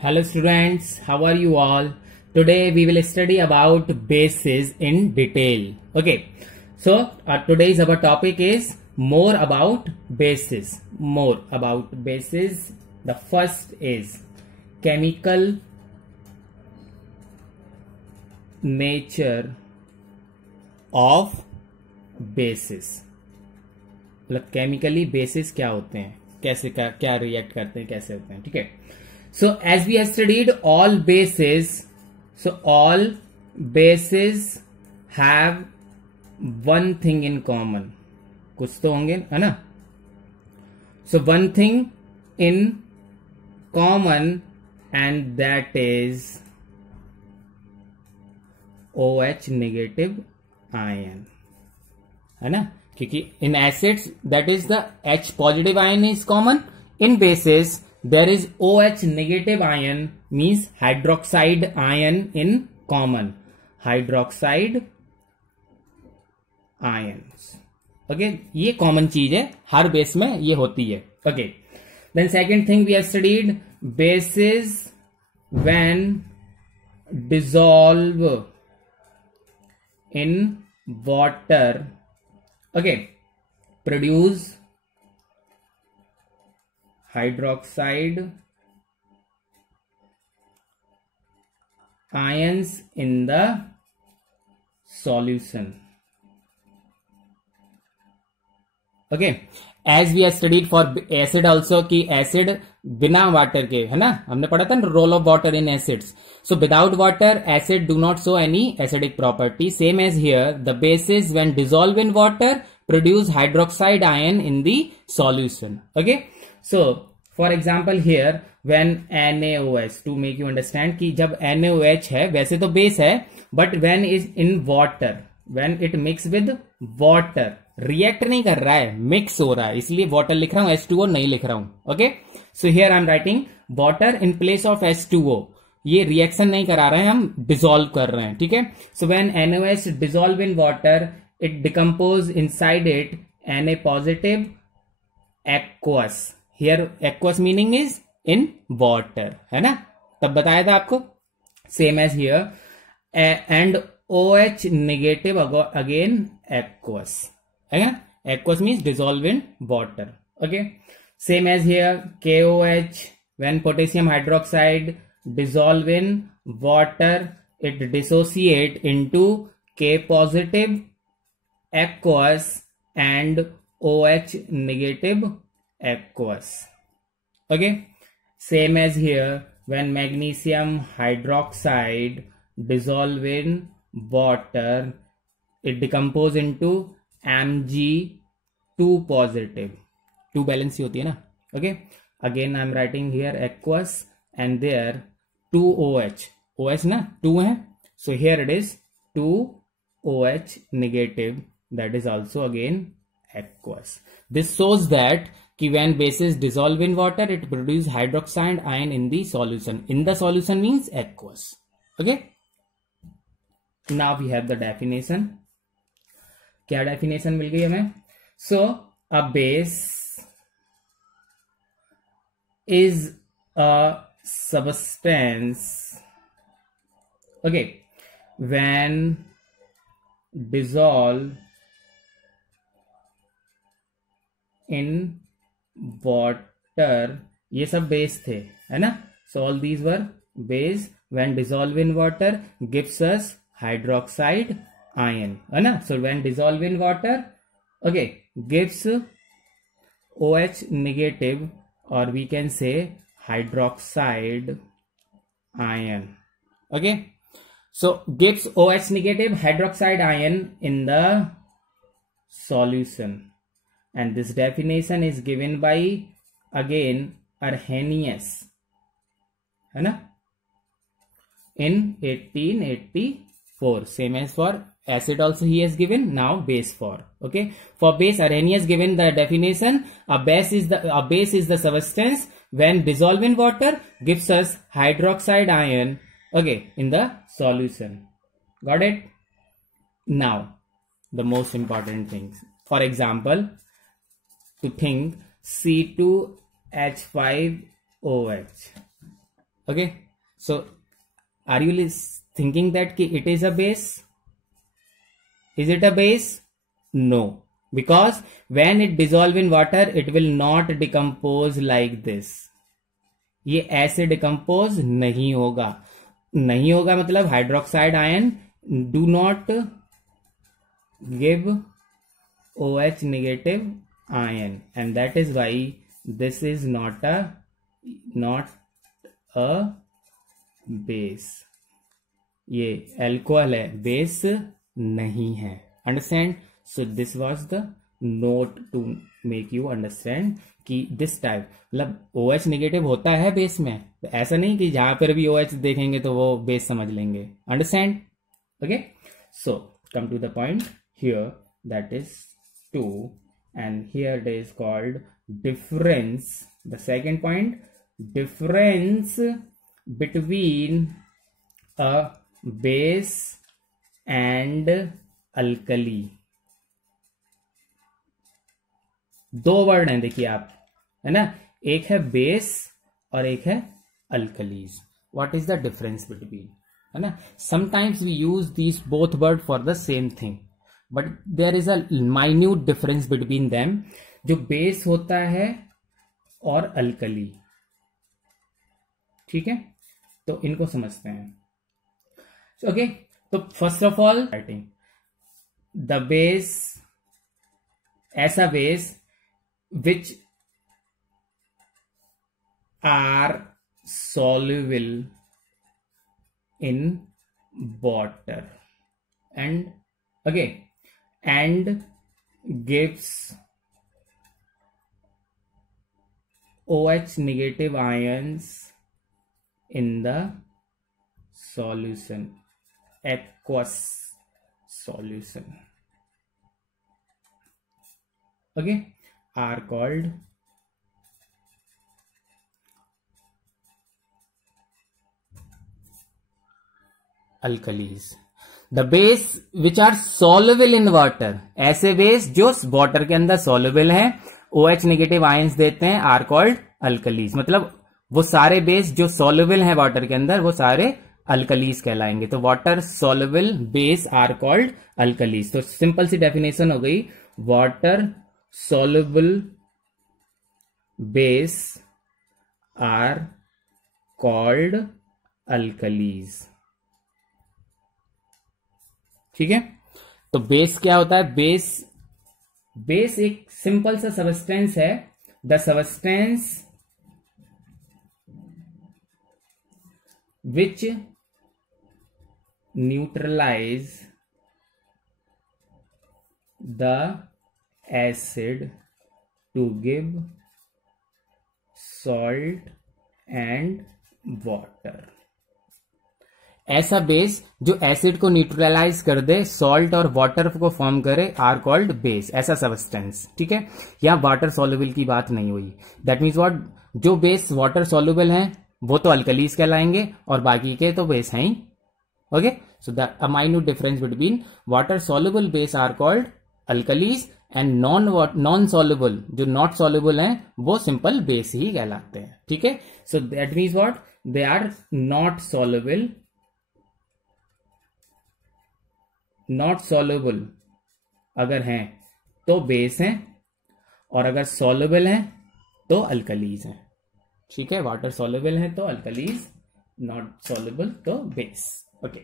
Hello students, how are you all? Today we will study about bases in detail. Okay, so today's our topic is more about bases. More about bases. The first is chemical nature of bases. मतलब chemically basis क्या होते हैं, कैसे क्या react करते हैं, कैसे होते हैं. ठीक है. So as we have studied all bases, so all bases have one thing in common. कुछ तो होंगे है ना. So one thing in common and that is OH negative ion, है ना. क्योंकि in acids that is the H positive ion is common. In bases there is OH negative ion means hydroxide ion in common. Hydroxide ions. Okay, ये common चीज है, हर base में ये होती है. Okay, then second thing we have studied bases when dissolve in water, okay, produce hydroxide ions in the solution. Okay, as we have studied for acid also कि acid बिना water के, है ना, हमने पढ़ा था ना role of water in acids. So without water acid do not show any acidic property. Same as here the bases when dissolve in water produce hydroxide ion in the solution. Okay, so for example here when NaOH, to make you understand कि जब NaOH है वैसे तो base है, but when is in water, when it mix with water, react नहीं कर रहा है, मिक्स हो रहा है, इसलिए वाटर लिख रहा हूं, H2O नहीं लिख रहा हूं. Okay, so here I am writing water in place of H2O. ये रिएक्शन नहीं करा रहे हैं, हम डिसॉल्व कर रहे हैं. ठीक है. So when NaOH dissolve in water it decompose inside it Na positive aqueous. Here aqueous meaning is in water, है ना, तब बताया था आपको. Same as here and OH negative again aqueous, है ना. Aqueous means dissolve in water. Okay, same as here KOH when potassium hydroxide dissolve in water it dissociate into K positive aqueous and OH negative aqueous. Okay, same as here when magnesium hydroxide dissolve in water it decompose into Mg2 positive. 2 balance ही होती है ना. Okay, again I am writing here aqueous and there 2 OH. OH ना 2 है, so here it is 2 OH negative, that is also again aqueous. This shows that कि when bases dissolve in water it produces hydroxide ion in the solution. In the solution means aqueous. Okay, now we have the definition. क्या definition मिल गई हमें? So a base is a substance, okay, when dissolve in water. ये सब base थे, है ना. So all these were base when dissolve in water gives us hydroxide ion, है ना. So when dissolve in water, okay, gives OH negative or we can say hydroxide ion. Okay, so gives OH negative hydroxide ion in the solution, and this definition is given by again Arrhenius, है ना, in 1884. Same as for acid also he has given. Now base for, okay, for base Arrhenius given the definition: a base is the substance when dissolved in water gives us hydroxide ion, okay, in the solution. Got it? Now the most important things, for example, to think C2H5OH. Okay, so are you thinking that ki it is a base? Is it a base? No, because when it dissolve in water it will not decompose like this. ये ऐसे decompose नहीं होगा. नहीं होगा मतलब hydroxide ion do not give OH negative ion, and that is why this is not a base. ये alcohol है, base नहीं है. Understand? So this was the note to make you understand कि दिस टाइप मतलब OH negative होता है base में. तो ऐसा नहीं कि जहां पर भी OH देखेंगे तो वो बेस समझ लेंगे. Understand? Okay, so come to the point here, that is 2, and here it is called difference. The second point, difference between a base and alkali. दो वर्ड हैं देखिए आप, है ना, एक है बेस और एक है alkalis. What is the difference between, है ना. Sometimes we use these both word for the same thing, but there is a minute difference between them. जो बेस होता है और अल्कली, ठीक है, तो इनको समझते हैं. ओके, तो first of all writing the base, ऐसा base which are soluble in water and okay and gives OH negative ions in the solution, aqueous solution, okay, are called alkalis. The base which are soluble in water, ऐसे base जो water के अंदर soluble हैं, OH negative ions देते हैं, are called alkalis. मतलब वो सारे बेस जो soluble हैं वाटर के अंदर वो सारे अल्कलीज कहलाएंगे. तो water soluble base are called alkalis. तो सिंपल सी डेफिनेशन हो गई, water soluble base are called alkalis. ठीक है, तो बेस क्या होता है? बेस एक सिंपल सा सबस्टेंस है. The substance which neutralise the acid to give salt and water. ऐसा बेस जो एसिड को न्यूट्रलाइज कर दे, सॉल्ट और वाटर को फॉर्म करे, आर कॉल्ड बेस. ऐसा सबस्टेंस. ठीक है, यहां वाटर सॉल्युबल की बात नहीं हुई. दैट मीन्स व्हाट, जो बेस वाटर सॉल्युबल हैं वो तो अल्कलीज कहलाएंगे और बाकी के तो बेस हैं ही. Okay, so the minute difference between water soluble base are called alkalies and non soluble, जो नॉट सॉल्युबल हैं वो सिंपल बेस ही कहलाते हैं. ठीक है, so that means what, they are not soluble. Not soluble अगर हैं तो बेस हैं, और अगर सॉल्युबल हैं तो अल्कलीज हैं. ठीक है, वाटर सॉल्युबल है तो अल्कलीज, नॉट सॉल्युबल तो base. Okay,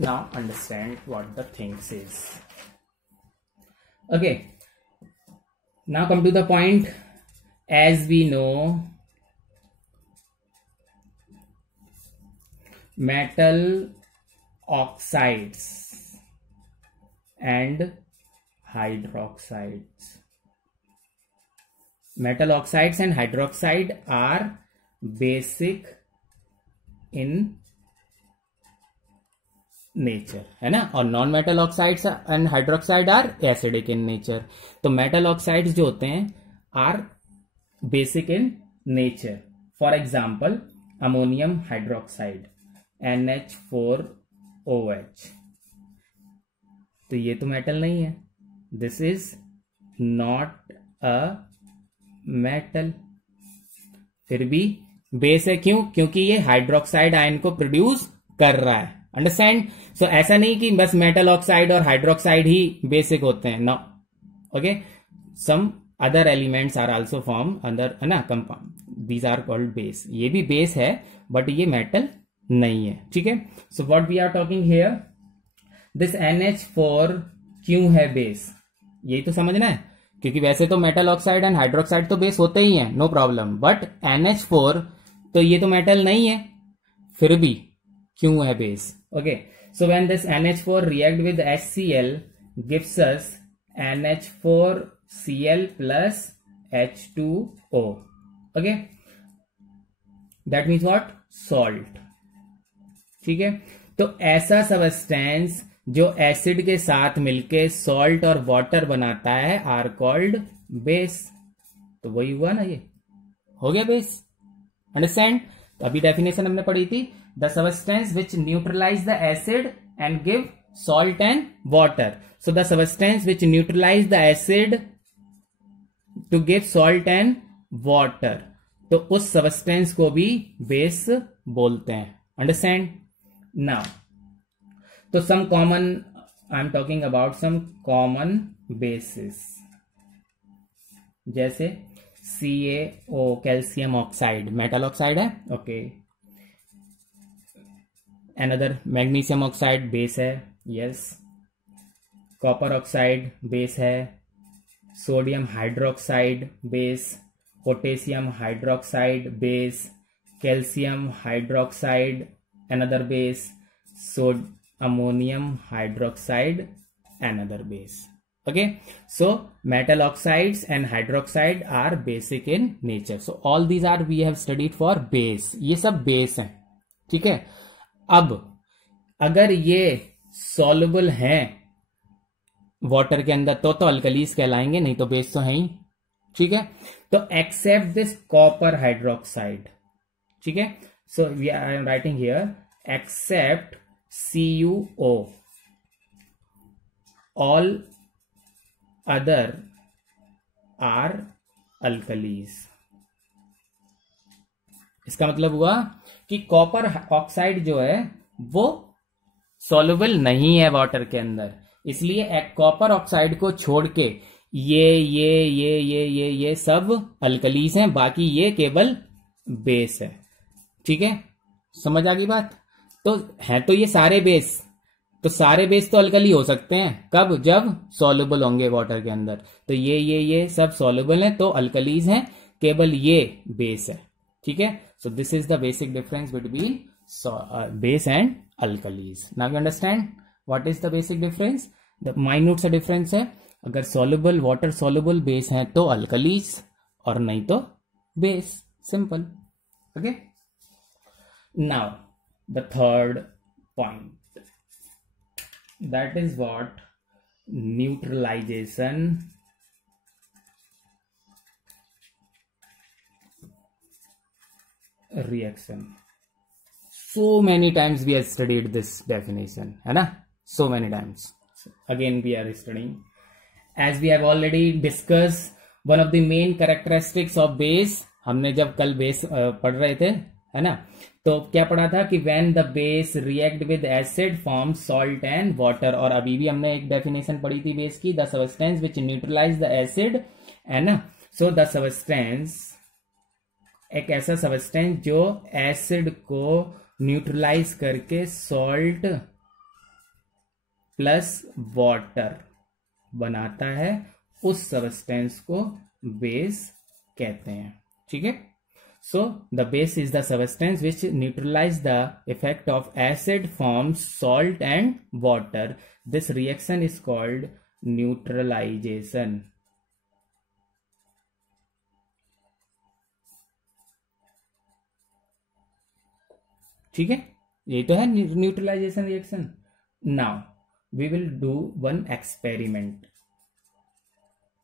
now understand what the things is. Okay, now come to the point. As we know, metal oxides and hydroxides. Metal oxides and hydroxide are basic in nature, है ना, और non metal oxides and hydroxide are acidic in nature. तो metal oxides जो होते हैं are basic in nature. For example ammonium hydroxide NH4OH. तो ये तो मेटल नहीं है, this is not a metal. फिर भी बेस है क्यों? क्योंकि ये हाइड्रोक्साइड आयन को प्रोड्यूस कर रहा है। अंडरस्टैंड? सो ऐसा नहीं कि बस मेटल ऑक्साइड और हाइड्रोक्साइड ही बेसिक होते हैं, no. Okay, some other elements are also form अंदर, है ना, compound, these are called base. ये भी बेस है बट ये मेटल नहीं है, ठीक है। So what we are talking here, this NH4 क्यों है बेस, यही तो समझना है। क्योंकि वैसे तो मेटल ऑक्साइड एंड हाइड्रोक्साइड तो बेस होते ही हैं, नो प्रॉब्लम, बट NH4 तो ये तो मेटल नहीं है, फिर भी क्यों है base? Okay, so when this NH4 react with HCl gives us NH4Cl plus H2O. Okay, that means what? Salt. ठीक है, तो ऐसा सबस्टेंस जो एसिड के साथ मिलके सॉल्ट और वाटर बनाता है आर कॉल्ड बेस। तो वही हुआ ना, ये हो गया बेस। अंडरस्टैंड? तो अभी डेफिनेशन हमने पढ़ी थी, the substance which neutralise the acid and give salt and water. So the substance which neutralise the acid to give salt and water, तो उस सबस्टेंस को भी बेस बोलते हैं। अंडरस्टैंड? नाउ, तो some common, I am talking about some common bases, जैसे CaO calcium oxide, metal oxide है, okay. Another magnesium oxide base है, यस। कॉपर ऑक्साइड बेस है, sodium hydroxide base, potassium hydroxide base, calcium hydroxide another base, so ammonium hydroxide another base. Okay, so metal oxides and hydroxide are basic in nature. So all these are we have studied for base. ये सब base हैं, ठीक है। अब अगर ये soluble हैं water के अंदर तो अल्कलीज कहलाएंगे, नहीं तो बेस तो है ही, ठीक है। तो एक्सेप्ट दिस कॉपर हाइड्रोक्साइड, ठीक है। So I am writing here except CuO, all other are alkalis. इसका मतलब हुआ कि कॉपर ऑक्साइड जो है वो सॉल्युबल नहीं है वाटर के अंदर, इसलिए कॉपर ऑक्साइड को छोड़ के ये सब अल्कलीज हैं, बाकी ये केवल बेस है, ठीक है। समझ आ गई बात? तो है तो ये सारे बेस, तो सारे बेस तो अल्कली हो सकते हैं, कब? जब सॉल्युबल होंगे वाटर के अंदर। तो ये सब सॉल्युबल हैं तो अल्कलीज हैं, केवल ये बेस है, ठीक है। So this is the basic difference between base and alkalis. Now you understand what is the basic difference? The minute सा डिफरेंस है, अगर सॉल्युबल वाटर सॉल्युबल बेस हैं तो अल्कलीज, और नहीं तो base, simple. Okay, now the third point, that is what neutralization reaction. So many times we have studied this definition, है ना, so many times. Again we are studying, as we have already discussed one of the main characteristics of base. हमने जब कल base पढ़ रहे थे, है ना, तो क्या पढ़ा था कि when the base react with acid form salt and water. और अभी भी हमने एक डेफिनेशन पढ़ी थी बेस की, the substance which neutralise the acid, है ना। सो द सबस्टेंस, एक ऐसा सबस्टेंस जो एसिड को न्यूट्रलाइज करके सॉल्ट प्लस वाटर बनाता है, उस सबस्टेंस को बेस कहते हैं, ठीक है। So the base is the substance which neutralize the effect of acid, forms salt and water. This reaction is called neutralization. ठीक है, ये तो है neutralisation reaction. Now we will do one experiment,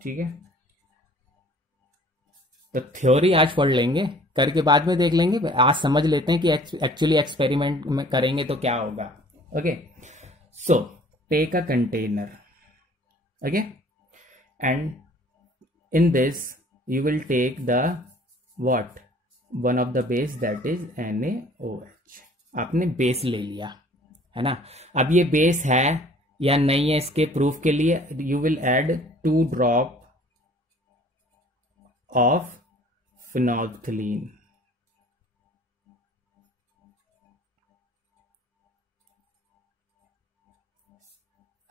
ठीक है। तो थ्योरी आज पढ़ लेंगे, करके बाद में देख लेंगे, आज समझ लेते हैं कि एक्चुअली एक्सपेरिमेंट में करेंगे तो क्या होगा। Okay, so take a container, okay, and in this you will take the what? One of the base that is NaOH। आपने बेस ले लिया है ना। अब ये बेस है या नहीं है, इसके प्रूफ के लिए you will add 2 drop of phenolphthalein,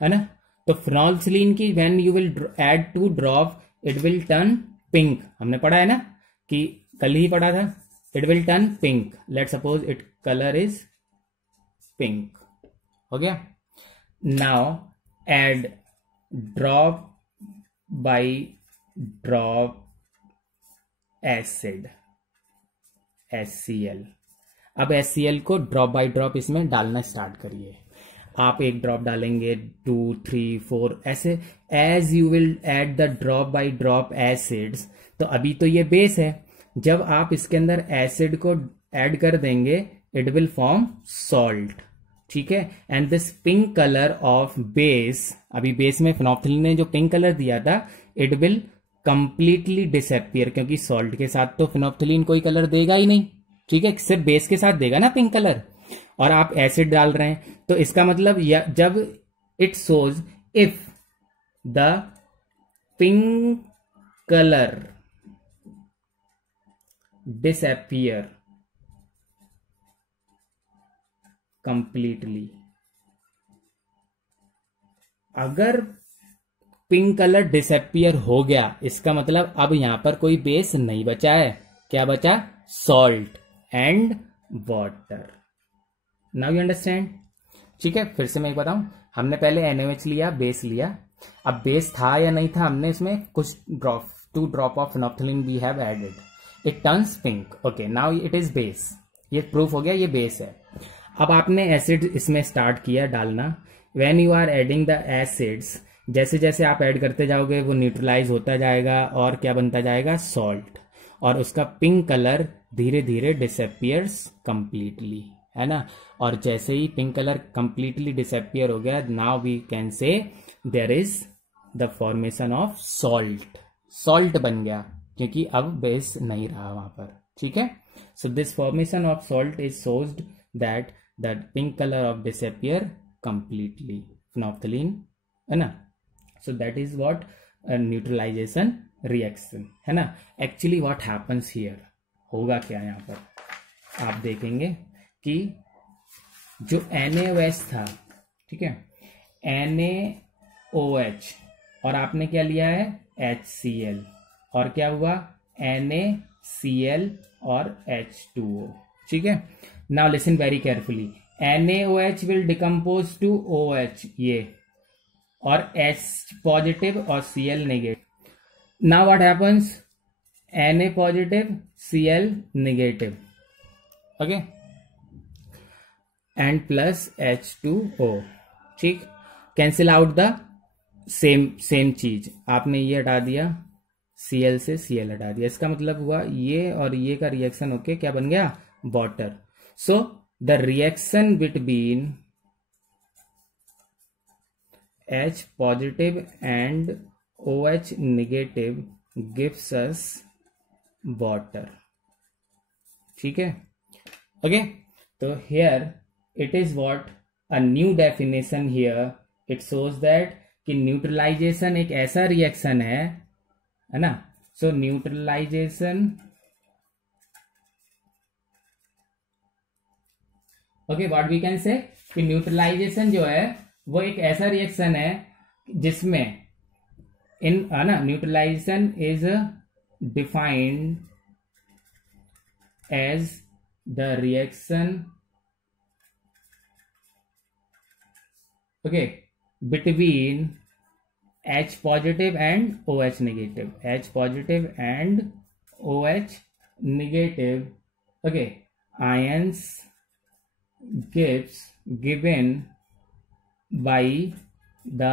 है ना। तो फिनोल्फथलीन की when you will add 2 drop it will turn pink. हमने पढ़ा है ना कि कल ही पढ़ा था, it will turn pink. Let suppose it colour is pink, हो गया। Now add drop by drop acid HCl। अब HCl को ड्रॉप बाय ड्रॉप इसमें डालना स्टार्ट करिए। आप 1 ड्रॉप डालेंगे, 2, 3, 4 ऐसे, as you will add the drop by drop acids. तो अभी तो ये बेस है, जब आप इसके अंदर एसिड को ऐड कर देंगे इट विल फॉर्म सॉल्ट, ठीक है। And this pink colour of base, अभी बेस में फिनोल्फथलीन ने जो पिंक कलर दिया था, इट विल कंप्लीटली डिसअपियर, क्योंकि सॉल्ट के साथ तो फिनोल्फथलीन कोई कलर देगा ही नहीं, ठीक है, सिर्फ बेस के साथ देगा ना पिंक कलर। और आप एसिड डाल रहे हैं तो इसका मतलब जब it shows if the pink colour disappear completely, अगर पिंक कलर डिसअपियर हो गया इसका मतलब अब यहां पर कोई बेस नहीं बचा है। क्या बचा? Salt and water. Now you understand, ठीक है। फिर से मैं एक बताऊं, हमने पहले NaOH लिया, बेस लिया। अब बेस था या नहीं था, हमने इसमें कुछ drop 2 drop of phenolphthalein we have added, it turns pink, okay. Now it is base, ये प्रूफ हो गया ये बेस है। अब आपने एसिड इसमें स्टार्ट किया डालना। When you are adding the acids, जैसे जैसे आप ऐड करते जाओगे वो न्यूट्रलाइज होता जाएगा और क्या बनता जाएगा? सॉल्ट। और उसका पिंक कलर धीरे धीरे डिसअपियर्स कंप्लीटली, है ना। और जैसे ही पिंक कलर कंप्लीटली डिसअपियर हो गया, now we can say there is the formation of salt. Salt बन गया क्योंकि अब बेस नहीं रहा वहां पर, ठीक है। So this formation of salt is showed that the pink colour of disappear completely, phenolphthalein, है ना। So that is what neutralization reaction, है ना। एक्चुअली व्हाट हैपन्स हियर, होगा क्या यहाँ पर आप देखेंगे कि जो NaOH था, ठीक है, NaOH और आपने क्या लिया है? HCl, और क्या हुआ? NaCl और H2O, ठीक है। Now listen very carefully, NaOH will decompose to OH, ये, और H पॉजिटिव और Cl negative. Now what happens? Na positive, Cl negative, okay, and plus H2O, ठीक। कैंसिल आउट द सेम चीज, आपने ये हटा दिया, Cl से Cl हटा दिया, इसका मतलब हुआ ये और ये का रिएक्शन होके क्या बन गया? Water. So the reaction between H positive and OH negative gives us water, ठीक है, ओके। तो here it is what a new definition here, it shows that कि न्यूट्रलाइजेशन एक ऐसा रिएक्शन है ना। So neutralization, okay, what we can say कि neutralisation जो है वो एक ऐसा रिएक्शन है जिसमें इन, है ना, neutralisation is defined as the reaction, okay, between H positive and OH negative, H positive and OH negative, okay, ions given by the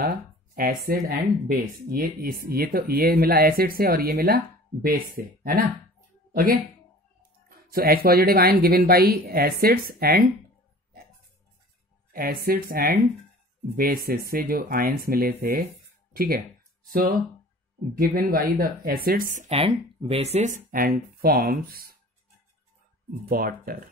acid and base। ये तो ये मिला एसिड से और ये मिला बेस से, है ना, okay. So H positive ion given by acids and bases से जो आयंस मिले थे, ठीक है। So given by the acids and bases and forms water.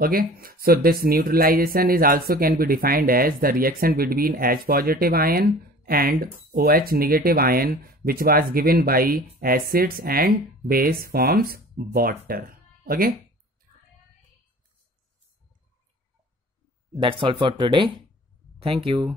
Okay, so this neutralization is also can be defined as the reaction between H positive ion and OH negative ion, which was given by acids and base forms water. Okay, that's all for today. Thank you.